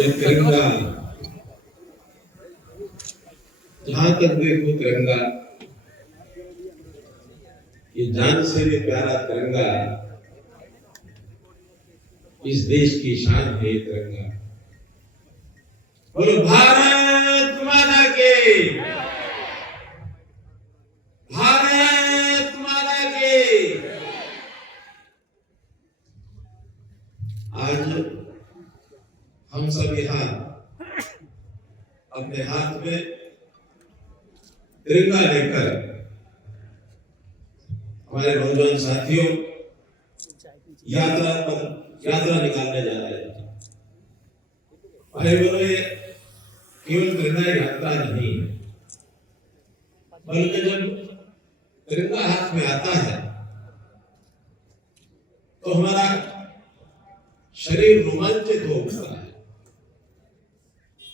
ये तिरंगा, जहां तक देखो तिरंगा, ये जान से भी प्यारा तिरंगा, इस देश की शान है तिरंगा। बोलो भारत माता की, भारत माता की। आज हम सब यहाँ अपने हाथ में तिरंगा लेकर हमारे नौजवान साथियों यात्रा निकालने जा रहे हैं। भाई बोलो, ये केवल तिरंगा यात्रा नहीं है, बल्कि जब तिरंगा हाथ में आता है तो हमारा शरीर रोमांचित हो उठता है।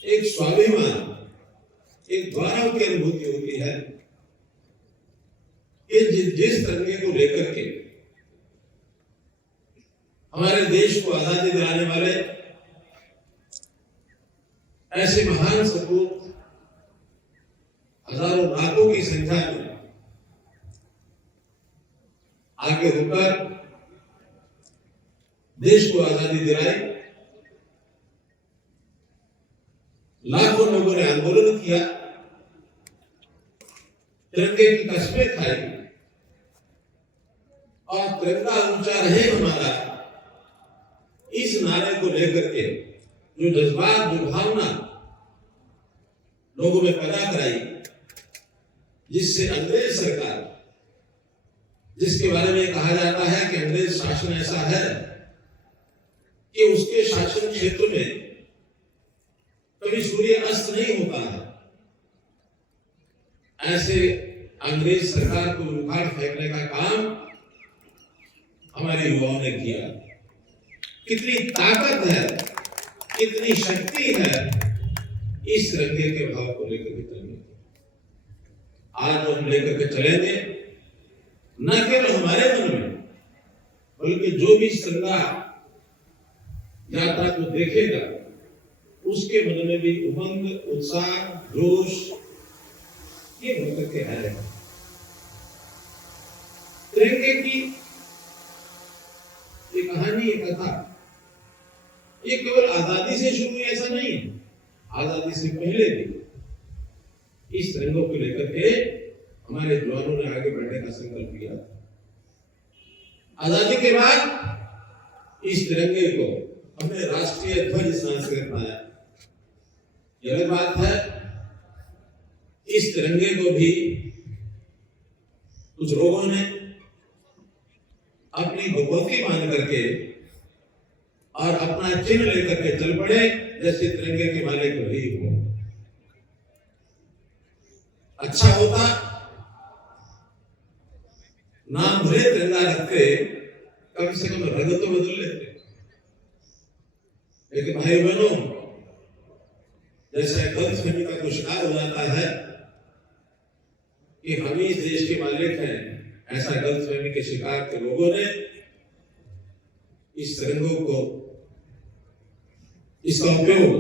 एक स्वाभिमान, एक गौरव की अनुभूति होती है कि जिस तिरंगे को लेकर के हमारे देश को आजादी दिलाने वाले ऐसे महान सपूत हजारों लाखों की संख्या में आगे होकर देश को आजादी दिलाई। लाखों लोगों ने आंदोलन किया, तिरंगे की कस्में खाई और तिरंगा ऊंचा रहे हमारा, इस नारे को लेकर के जो जज्बात, जो भावना लोगों में पैदा कराई, जिससे अंग्रेज सरकार, जिसके बारे में कहा जाता है कि अंग्रेज शासन ऐसा है कि उसके शासन क्षेत्र में कभी सूर्य अस्त नहीं होता है, ऐसे अंग्रेज सरकार को उखाड़ फेंकने का काम हमारे युवाओं ने किया। कितनी ताकत है, कितनी शक्ति है इस तिरंगे के भाव को लेकर के चलेंगे। आज हम लेकर के चलेंगे, न केवल हमारे मन में, बल्कि जो भी तिरंगा यात्रा को देखेगा उसके मन में भी उमंग, उत्साह, जोश ये होकर के आएगा। तिरंगे की ये कहानी, ये कथा, ये केवल आजादी से शुरू हुई ऐसा नहीं है। आजादी से पहले भी इस तिरंगों को लेकर के हमारे जवानों ने आगे बढ़ने का संकल्प किया। आजादी के बाद इस तिरंगे को हमने राष्ट्रीय ध्वज स्थान से बनाया। यह अलग बात है, इस तिरंगे को भी कुछ लोगों ने अपनी भगवती मान करके और अपना चिन्ह लेकर के चल पड़े, जैसे तिरंगे के मालिक वही हो। अच्छा होता नाम भले तिरंगा रखते, कम से कम रंग तो बदल लेते। लेकिन भाई बहनों, जैसे गलतफहमी का कोई शिकार हो जाता है कि हम ही इस देश के मालिक हैं, ऐसा गलतफहमी के शिकार के लोगों ने इस तिरंगों को, इसका उपयोग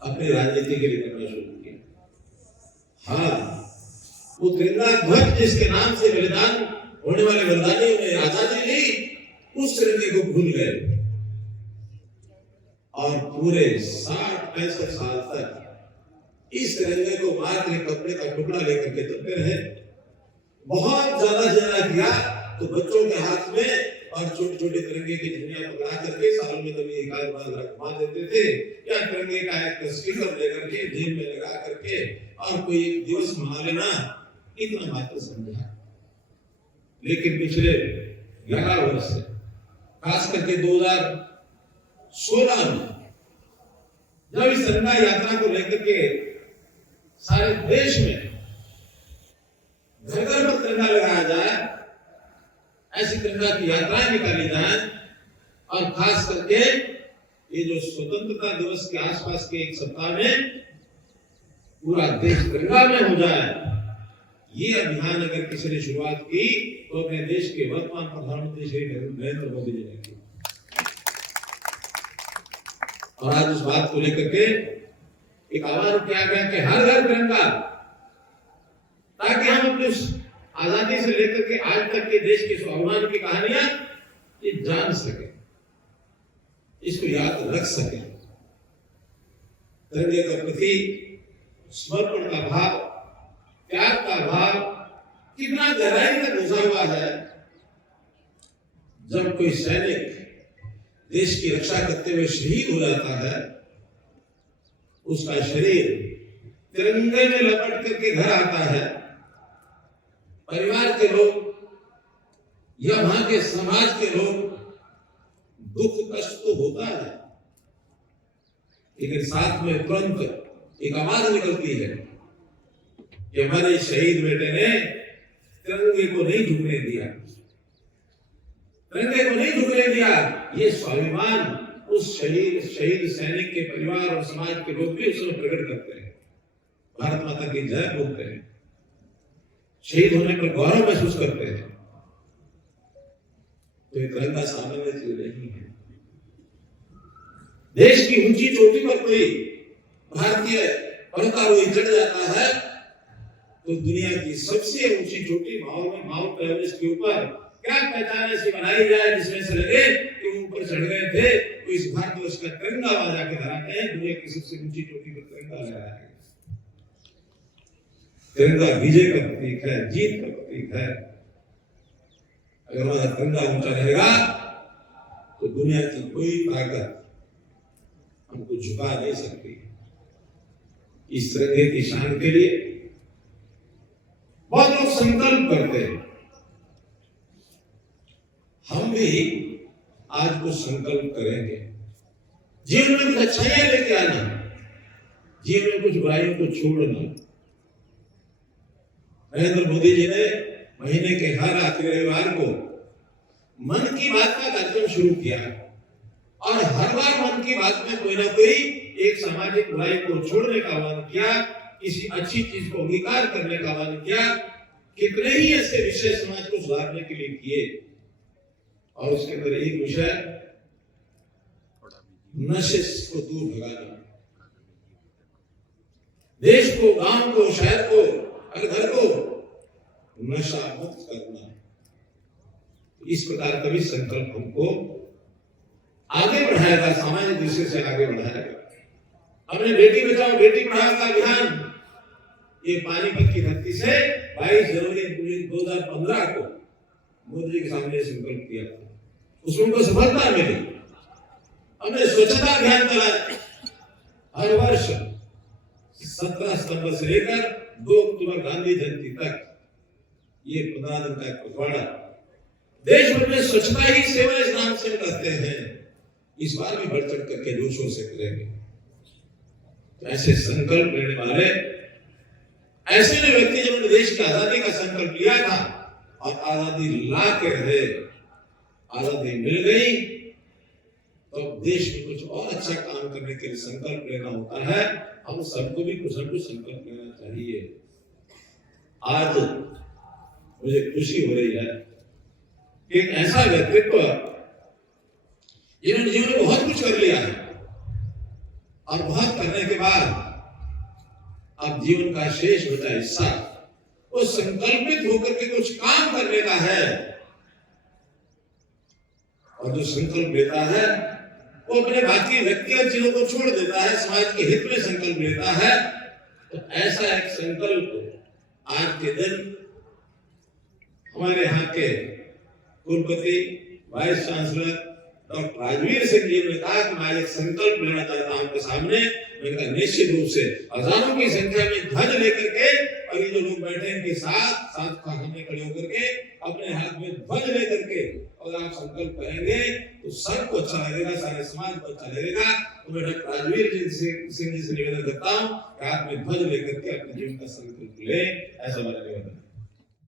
अपनी राजनीति के लिए करना शुरू किया। हाँ, वो तिरंगा ध्वज जिसके नाम से बलिदान होने वाले बलिदानियों ने आजादी ली, उस तिरंगे को भूल गए और पूरे 60-65 साल तक इस तिरंगे को मात्र एक कपड़े का टुकड़ा लेकर के चलते रहे। बहुत ज्यादा किया तो बच्चों के हाथ में और छोटे-छोटे तिरंगे की झंडियां पकड़ा करके सालों में कभी एक आध बार रखवा देते थे, या तिरंगे का एक स्टिकर लेकर के जेब में लगा करके और कोई एक दिवस मना लेना, इतना मात्र समझा। लेकिन पिछले 11 वर्ष से, खास करके 2016 में जब इस तिरंगा यात्रा को लेकर के सारे देश में घर घर पर तिरंगा लगाया जाए, ऐसी तिरंगा की यात्राएं निकाली जाए, और खास करके ये जो स्वतंत्रता दिवस के आसपास के एक सप्ताह में पूरा देश तिरंगा में हो जाए, ये अभियान अगर किसी ने शुरुआत की तो अपने देश के वर्तमान प्रधानमंत्री श्री नरेंद्र मोदी जी ने की। और आज उस बात को लेकर के एक आह्वान किया गया कि हर घर तिरंगा, ताकि हम अपनी उस आजादी से लेकर के आज तक के देश के स्वाभिमान की कहानियां ये जान सके, इसको याद रख सके। तिरंगे के प्रति समर्पण का भाव, त्याग का भाव कितना गहराई तक घुसा हुआ है। जब कोई सैनिक देश की रक्षा करते हुए शहीद हो जाता है, उसका शरीर तिरंगे में लपट करके घर आता है, परिवार के लोग या वहां के समाज के लोग दुख कष्ट तो होता है, लेकिन साथ में तुरंत एक आवाज निकलती है कि हमारे शहीद बेटे ने तिरंगे को नहीं झुकने दिया, तिरंगे को नहीं झुकने दिया। ये स्वाभिमान उस शहीद सैनिक के परिवार और समाज के लोग भी उसमें प्रकट करते हैं, भारत माता की जय बोलते हैं, शहीद होने पर गौरव महसूस करते हैं। तो ये तिरंगा सामान्य चीज नहीं है। देश की ऊंची चोटी पर कोई भारतीय पर्वतारोही चढ़ जाता है तो दुनिया की सबसे ऊंची चोटी माउंट एवरेस्ट के ऊपर क्या पहचान ऐसी बनाई जाए जिसमें से लगे कि ऊपर चढ़ गए थे, तो इस भारतवर्ष का तिरंगा वहां जाके लहराते हैं। दुनिया की सबसे ऊंची चोटी पर तिरंगा लहराया है। तिरंगा विजय का प्रतीक है, जीत का प्रतीक है। अगर हमारा तिरंगा ऊंचा रहेगा तो दुनिया की कोई ताकत हमको झुका नहीं सकती। इस तिरंगे की शान के लिए बहुत लोग संकल्प करते हैं, हम भी आज कुछ संकल्प करेंगे। जीवन में कुछ अच्छाइयां लेके आना, जीवन में कुछ बुराइयों को छोड़ना। नरेंद्र मोदी जी ने महीने के हर आखिरी रविवार को मन की बात का कार्यक्रम शुरू किया और हर बार मन की बात में कोई ना कोई एक सामाजिक बुराई को छोड़ने का आह्वान किया, किसी अच्छी चीज को अंगीकार करने का आह्वान किया। कितने ही ऐसे विषय समाज को सुधारने के लिए किए और उसके अंदर एक विषय नशे को दूर भगाना, देश को, गांव को, शहर को, हर घर को नशा मुक्त करना। इस प्रकार का भी संकल्प हमको आगे बढ़ाएगा, सामाजिक दृष्टि से आगे बढ़ाएगा। हमने बेटी बचाओ बेटी पढ़ाओ का अभियान ये पानीपत की धरती से 22 जनवरी 2015 को मोदी जी के सामने संकल्प किया था, उसमें उनको सफलता मिली। हमने स्वच्छता अभियान चलाया, हर वर्ष 17 सितंबर से लेकर 2 अक्टूबर गांधी जयंती तक ये 15 दिन का पखवाड़ा देश भर में स्वच्छता ही सेवा इस नाम से करते हैं। इस बार भी बढ़ चढ़ करके जोशों से करेंगे। ऐसे संकल्प लेने वाले ऐसे जो व्यक्ति जिन्होंने देश की आजादी का संकल्प लिया था और आजादी ला के रहे, आजादी मिल गई तो देश में कुछ और अच्छा काम करने के लिए संकल्प लेना होता है। हम सबको भी कुछ न कुछ संकल्प लेना चाहिए। आज मुझे खुशी हो रही है कि एक ऐसा व्यक्तित्व जिन्होंने जीवन में बहुत कुछ कर लिया है और बहुत करने के बाद अब जीवन का शेष बचा हिस्सा वो संकल्पित होकर के कुछ काम करने का है। और जो संकल्प लेता है वो अपने बाकी व्यक्तिगत चीजों को छोड़ देता है, समाज के हित में संकल्प लेता है। तो ऐसा एक संकल्प आज के दिन हमारे यहाँ के कुलपति vice chancellor doctor Rajveer Singh ji ने कहा कि मैं एक संकल्प लेना चाहता हूं आपके सामने। मैंने कहा निश्चित रूप से हजारों की संख्या में ध्वज लेकर के और ये जो लोग बैठे इनके साथ सामने खड़े होकर के अपने हाथ में ध्वज लेकर के और आप संकल्प करेंगे तो सबको अच्छा लगेगा, सारे समाज को अच्छा लगेगा। तो मैं डॉक्टर राजवीर सिंह जी से निवेदन करता हूँ कि हाथ में ध्वज लेकर के अपने जीवन का संकल्प ले, ऐसा मेरा निवेदन।